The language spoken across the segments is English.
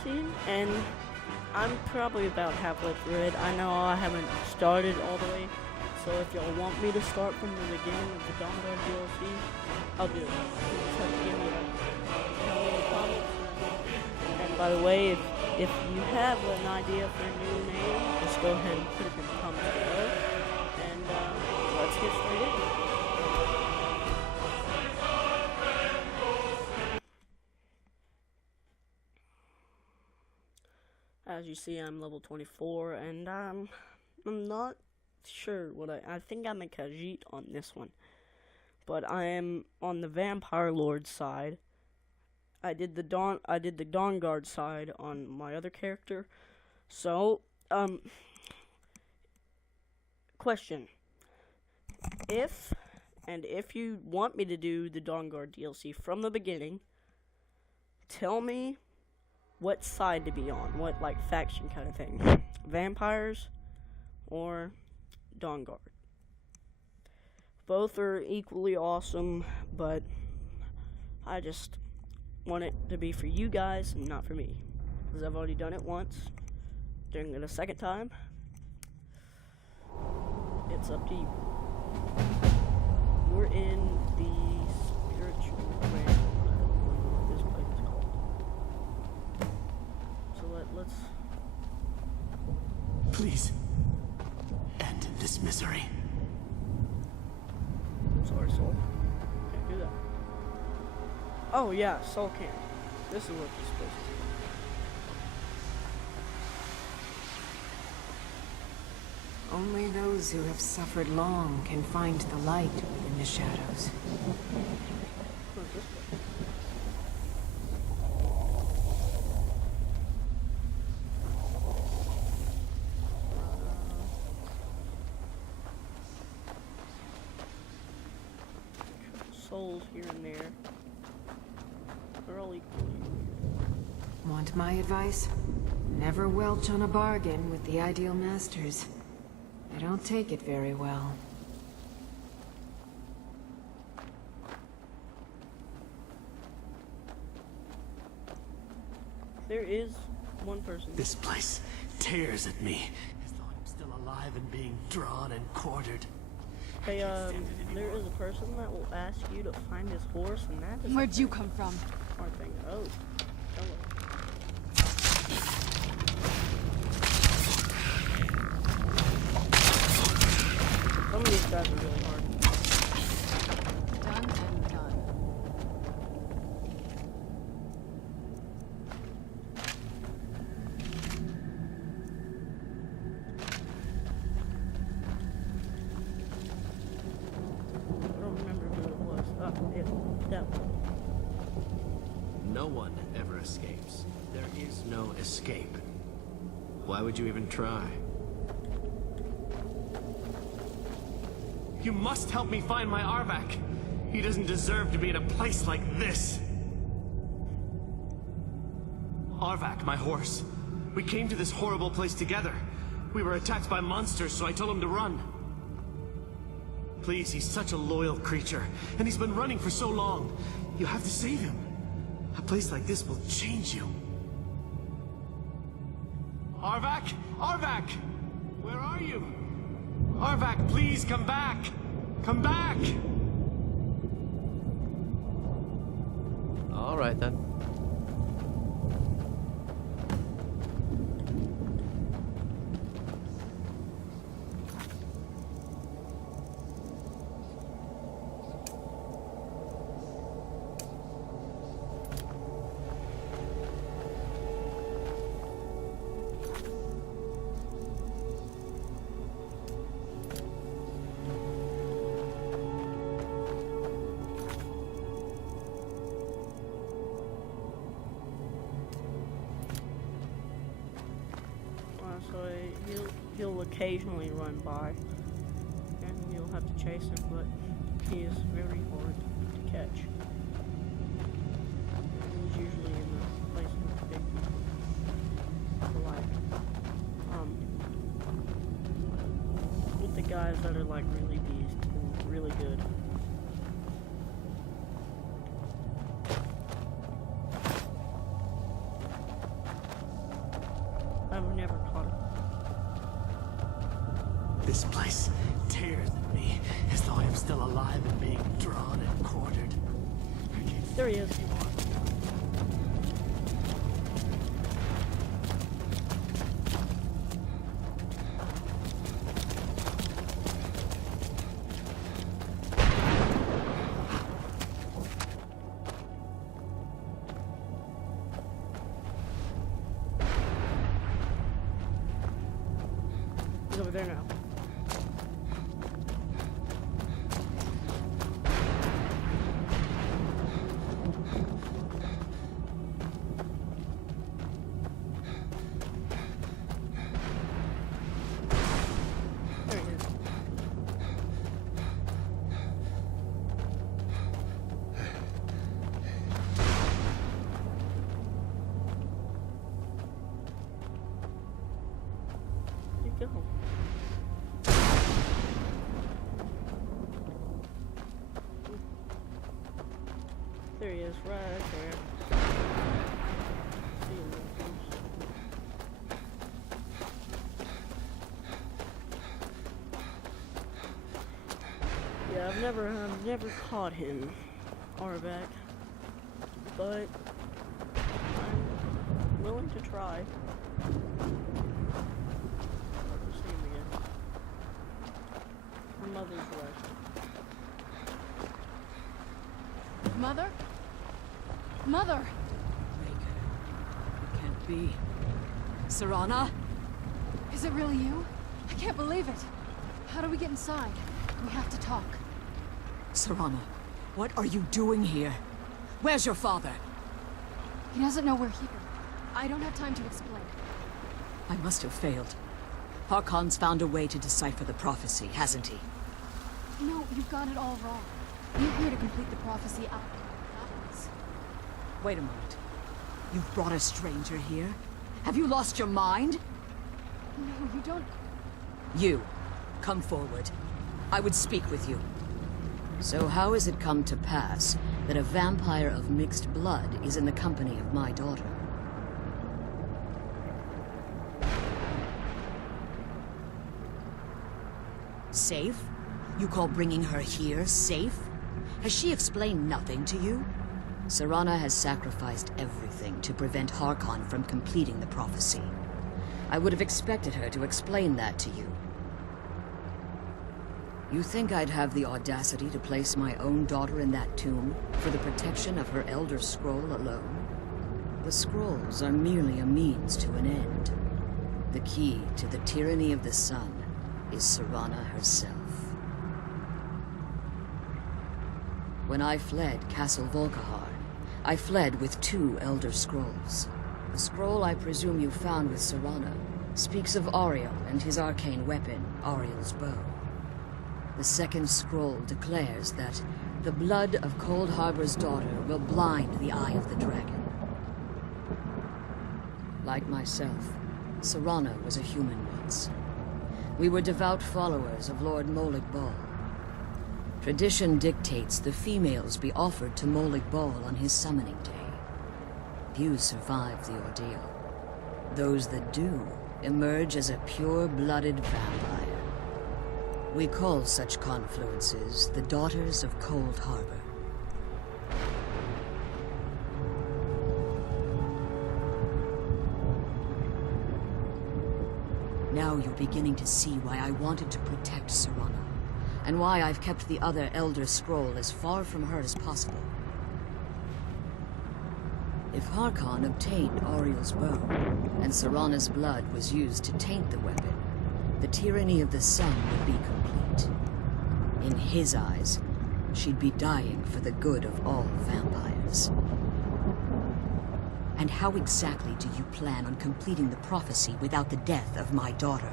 DLC, and I'm probably about halfway through it. I know I haven't started all the way, so if y'all want me to start from the beginning of the dawngaurd DLC, I'll do it. Just have to give me tell me in the comments. And by the way, if you have an idea for a new name, just go ahead and put it in the comments below. And let's get straight in. As you see, I'm level 24, and I'm not sure what I think I'm a Khajiit on this one, but I am on the Vampire Lord side. I did the dawngaurd side on my other character. So, question: if you want me to do the dawngaurd DLC from the beginning, tell me what side to be on, what like faction kind of thing, vampires or dawngaurd. Both are equally awesome, but I just want it to be for you guys and not for me, because I've already done it once. Doing it a second time, it's up to you. We're in the spiritual realm. Let's... Please, end this misery. I'm sorry, Soul. Can't do that. Oh yeah, Soul can. This is what you're supposed to do. Only those who have suffered long can find the light within the shadows. What's this way? Souls here and there. They're all equally weird. Want my advice? Never welch on a bargain with the ideal masters. They don't take it very well. There is one person. This place tears at me, as though I'm still alive and being drawn and quartered. Hey, there is a person that will ask you to find his horse, and that is... Where'd you come from? Hard thing. Oh, hello. Some of these guys are really hard. Done and done. I don't remember who it was. That one. No one ever escapes. There is no escape. Why would you even try? You must help me find my Arvak. He doesn't deserve to be in a place like this. Arvak, my horse. We came to this horrible place together. We were attacked by monsters, so I told him to run. Please, he's such a loyal creature, and he's been running for so long. You have to save him. A place like this will change you. Arvak! Arvak! Where are you? Arvak, please come back! Come back! All right then. So he'll occasionally run by, and you'll have to chase him, but he is very hard to catch. He's usually in the place with big people, like with the guys that are like really beast and really good. This place tears at me as though I am still alive and being drawn and quartered. I can't There he is. anymore. He's over there now. There he is. Where'd he go? There he is, right there. See you later. Yeah, I've never caught him, Arback, but I'm willing to try. Let's see him again. Her mother's left. Mother? Mother! It can't be. Serana? Is it really you? I can't believe it. How do we get inside? We have to talk. Serana, what are you doing here? Where's your father? He doesn't know we're here. I don't have time to explain. I must have failed. Harkon's found a way to decipher the prophecy, hasn't he? No, you've got it all wrong. We're here to complete the prophecy out. Not us. Wait a moment. You've brought a stranger here? Have you lost your mind? No, you don't... You, come forward. I would speak with you. So how has it come to pass that a vampire of mixed blood is in the company of my daughter? Safe? You call bringing her here safe? Has she explained nothing to you? Serana has sacrificed everything to prevent Harkon from completing the prophecy. I would have expected her to explain that to you. You think I'd have the audacity to place my own daughter in that tomb for the protection of her Elder Scroll alone? The scrolls are merely a means to an end. The key to the tyranny of the sun is Serana herself. When I fled Castle Volkihar, I fled with 2 Elder Scrolls. The scroll I presume you found with Serana speaks of Ariel and his arcane weapon, Ariel's bow. The second scroll declares that the blood of Cold Harbor's daughter will blind the eye of the dragon. Like myself, Serana was a human once. We were devout followers of Lord Molig Bal. Tradition dictates the females be offered to Molig Bal on his summoning day. Few survive the ordeal. Those that do emerge as a pure-blooded vampire. We call such confluences the Daughters of Cold Harbor. Now you're beginning to see why I wanted to protect Serana, and why I've kept the other Elder Scroll as far from her as possible. If Harkon obtained Ariel's bow, and Serana's blood was used to taint the weapon, the tyranny of the sun would be complete. In his eyes, she'd be dying for the good of all vampires. And how exactly do you plan on completing the prophecy without the death of my daughter?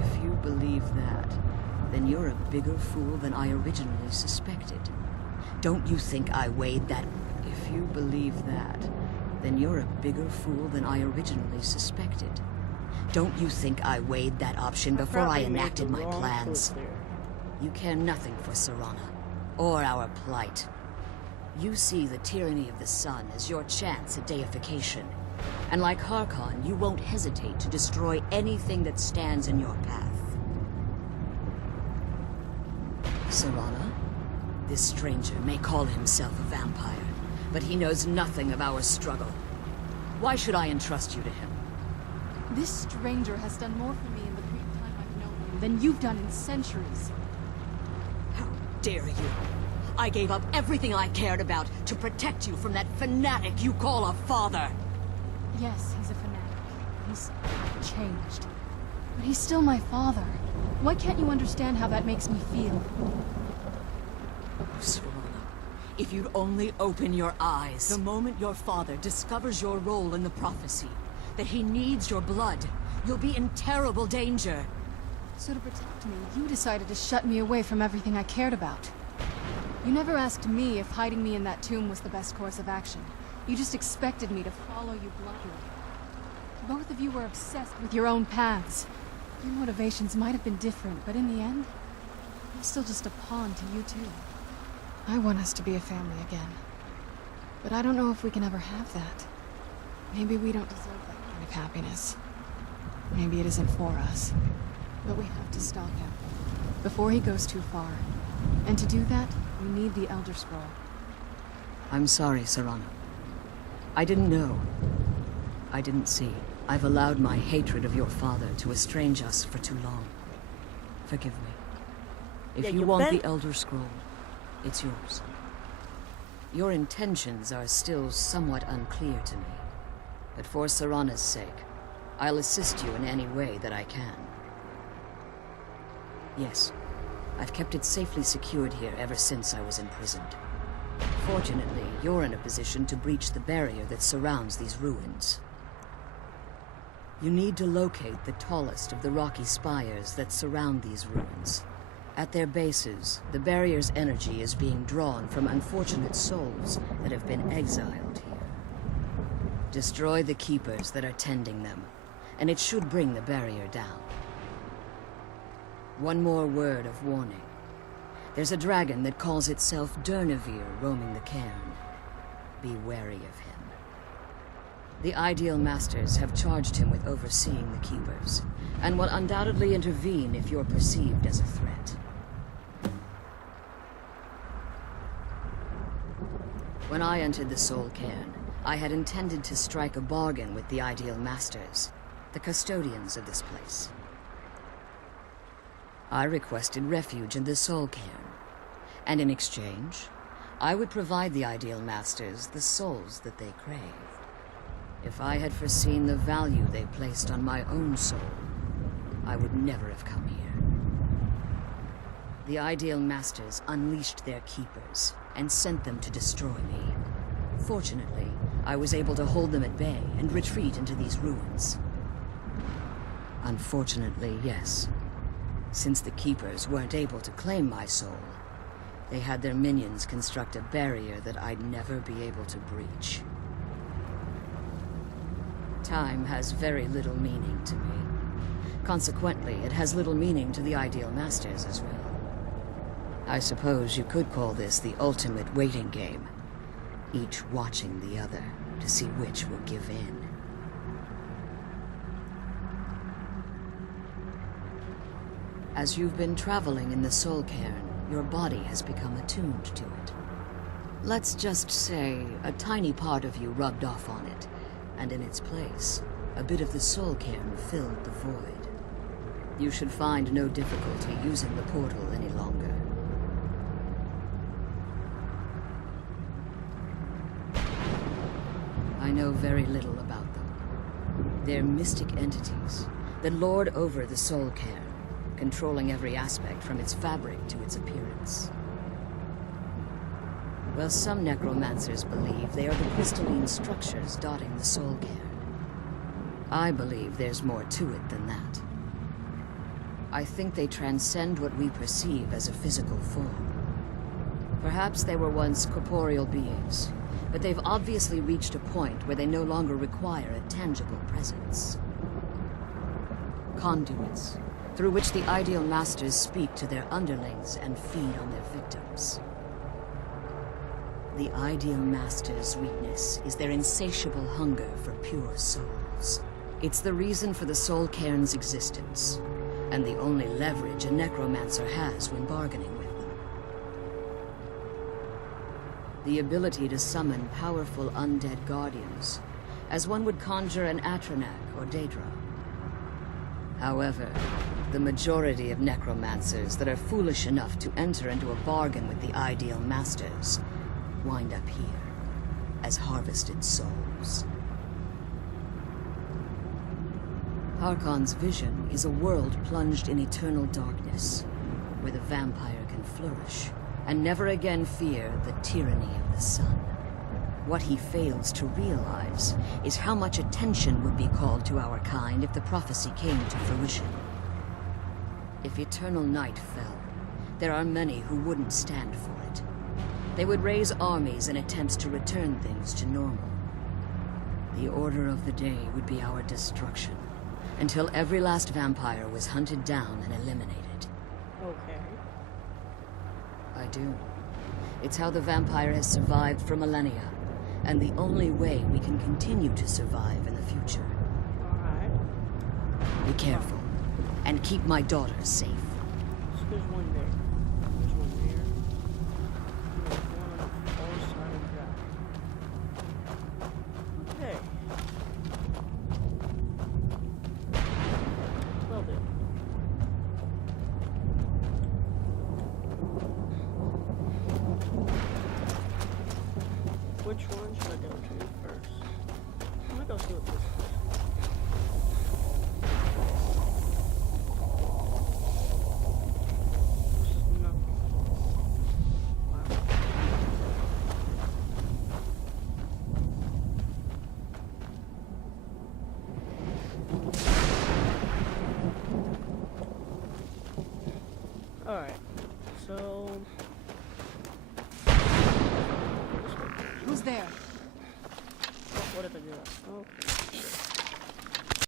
If you believe that, then you're a bigger fool than I originally suspected. Don't you think I weighed that? If you believe that, then you're a bigger fool than I originally suspected. Don't you think I weighed that option before I enacted my plans? You care nothing for Serana, or our plight. You see the tyranny of the sun as your chance at deification, And like Harkon, you won't hesitate to destroy anything that stands in your path. Serana? This stranger may call himself a vampire, but he knows nothing of our struggle. Why should I entrust you to him? This stranger has done more for me in the brief time I've known him than you've done in centuries. How dare you? I gave up everything I cared about to protect you from that fanatic you call a father. Yes, he's a fanatic. He's changed. But he's still my father. Why can't you understand how that makes me feel? Serana, if you'd only open your eyes. The moment your father discovers your role in the prophecy, that he needs your blood, you'll be in terrible danger. So to protect me, you decided to shut me away from everything I cared about. You never asked me if hiding me in that tomb was the best course of action. You just expected me to follow you blindly. Both of you were obsessed with your own paths. Your motivations might have been different, but in the end, I'm still just a pawn to you two. I want us to be a family again. But I don't know if we can ever have that. Maybe we don't deserve that kind of happiness. Maybe it isn't for us. But we have to stop him before he goes too far. And to do that, we need the Elder Scroll. I'm sorry, Serana. I didn't know. I didn't see. I've allowed my hatred of your father to estrange us for too long. Forgive me. If Yeah, you you want bet. the Elder Scroll, it's yours. Your intentions are still somewhat unclear to me. But for Serana's sake, I'll assist you in any way that I can. Yes, I've kept it safely secured here ever since I was imprisoned. Fortunately, you're in a position to breach the barrier that surrounds these ruins. You need to locate the tallest of the rocky spires that surround these ruins. At their bases, the barrier's energy is being drawn from unfortunate souls that have been exiled here. Destroy the keepers that are tending them, and it should bring the barrier down. One more word of warning. There's a dragon that calls itself Durnevere roaming the cairn. Be wary of him. The Ideal Masters have charged him with overseeing the Keepers, and will undoubtedly intervene if you're perceived as a threat. When I entered the Soul Cairn, I had intended to strike a bargain with the Ideal Masters, the custodians of this place. I requested refuge in the Soul Cairn, and in exchange, I would provide the Ideal Masters the souls that they craved. If I had foreseen the value they placed on my own soul, I would never have come here. The Ideal Masters unleashed their keepers and sent them to destroy me. Fortunately, I was able to hold them at bay and retreat into these ruins. Unfortunately, yes. Since the Keepers weren't able to claim my soul, they had their minions construct a barrier that I'd never be able to breach. Time has very little meaning to me. Consequently, it has little meaning to the Ideal Masters as well. I suppose you could call this the ultimate waiting game, each watching the other to see which will give in. As you've been traveling in the Soul Cairn, your body has become attuned to it. Let's just say a tiny part of you rubbed off on it, and in its place, a bit of the Soul Cairn filled the void. You should find no difficulty using the portal any longer. I know very little about them. They're mystic entities that lord over the Soul Cairn, controlling every aspect from its fabric to its appearance. Well, some necromancers believe they are the crystalline structures dotting the Soul Cairn. I believe there's more to it than that. I think they transcend what we perceive as a physical form. Perhaps they were once corporeal beings, but they've obviously reached a point where they no longer require a tangible presence. Conduits, through which the Ideal Masters speak to their underlings and feed on their victims. The Ideal Master's weakness is their insatiable hunger for pure souls. It's the reason for the Soul Cairn's existence, and the only leverage a necromancer has when bargaining with them. The ability to summon powerful undead guardians, as one would conjure an Atronak or Daedra. However, the majority of necromancers that are foolish enough to enter into a bargain with the Ideal Masters wind up here as harvested souls. Harkon's vision is a world plunged in eternal darkness, where the vampire can flourish and never again fear the tyranny of the sun. What he fails to realize is how much attention would be called to our kind if the prophecy came to fruition. If eternal night fell, there are many who wouldn't stand for it. They would raise armies in attempts to return things to normal. The order of the day would be our destruction, until every last vampire was hunted down and eliminated. Okay. I do. It's how the vampire has survived for millennia, and the only way we can continue to survive in the future. Alright. Be careful, and keep my daughter safe. So there's one there. There's one there. And there's one on the far side of the drive. Okay. Well then. Which one should I go to first? I'm gonna go see what this is. This is nothing. Wow. Alright, so... Who's there? Oh, what did I do? Okay, sure.